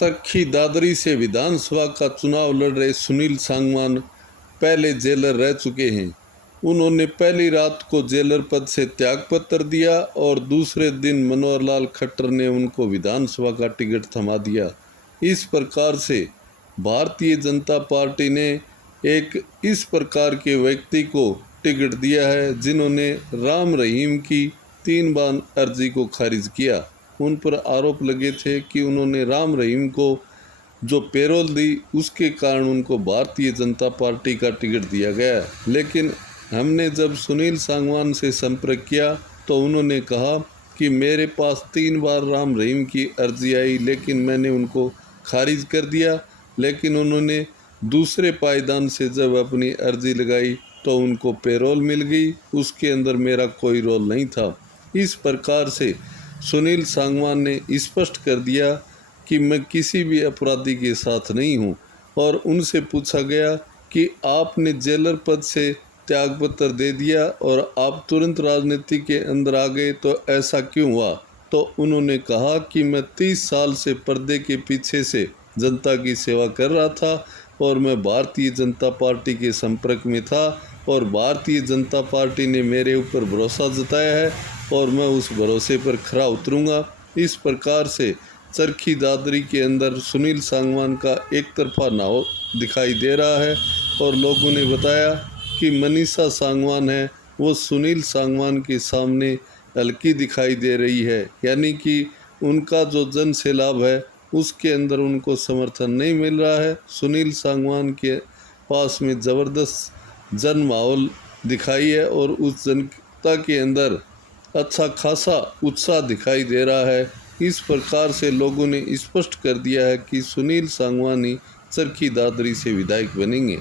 चरखी दादरी से विधानसभा का चुनाव लड़ रहे सुनील सांगवान पहले जेलर रह चुके हैं। उन्होंने पहली रात को जेलर पद से त्यागपत्र दिया और दूसरे दिन मनोहर लाल खट्टर ने उनको विधानसभा का टिकट थमा दिया। इस प्रकार से भारतीय जनता पार्टी ने एक इस प्रकार के व्यक्ति को टिकट दिया है जिन्होंने राम रहीम की 3 बार अर्जी को खारिज किया। उन पर आरोप लगे थे कि उन्होंने राम रहीम को जो पैरोल दी उसके कारण उनको भारतीय जनता पार्टी का टिकट दिया गया। लेकिन हमने जब सुनील सांगवान से संपर्क किया तो उन्होंने कहा कि मेरे पास 3 बार राम रहीम की अर्जी आई लेकिन मैंने उनको खारिज कर दिया। लेकिन उन्होंने दूसरे पायदान से जब अपनी अर्जी लगाई तो उनको पैरोल मिल गई, उसके अंदर मेरा कोई रोल नहीं था। इस प्रकार से सुनील सांगवान ने स्पष्ट कर दिया कि मैं किसी भी अपराधी के साथ नहीं हूं। और उनसे पूछा गया कि आपने जेलर पद से त्यागपत्र दे दिया और आप तुरंत राजनीति के अंदर आ गए, तो ऐसा क्यों हुआ? तो उन्होंने कहा कि मैं 30 साल से पर्दे के पीछे से जनता की सेवा कर रहा था और मैं भारतीय जनता पार्टी के संपर्क में था और भारतीय जनता पार्टी ने मेरे ऊपर भरोसा जताया है और मैं उस भरोसे पर खरा उतरूंगा। इस प्रकार से चरखी दादरी के अंदर सुनील सांगवान का एक तरफा नाव दिखाई दे रहा है और लोगों ने बताया कि मनीषा सांगवान है वो सुनील सांगवान के सामने हल्की दिखाई दे रही है, यानी कि उनका जो जन सैलाब है उसके अंदर उनको समर्थन नहीं मिल रहा है। सुनील सांगवान के पास में ज़बरदस्त जन माहौल दिखाई है और उस जनता के अंदर अच्छा खासा उत्साह दिखाई दे रहा है। इस प्रकार से लोगों ने स्पष्ट कर दिया है कि सुनील सांगवान ही चरखी दादरी से विधायक बनेंगे।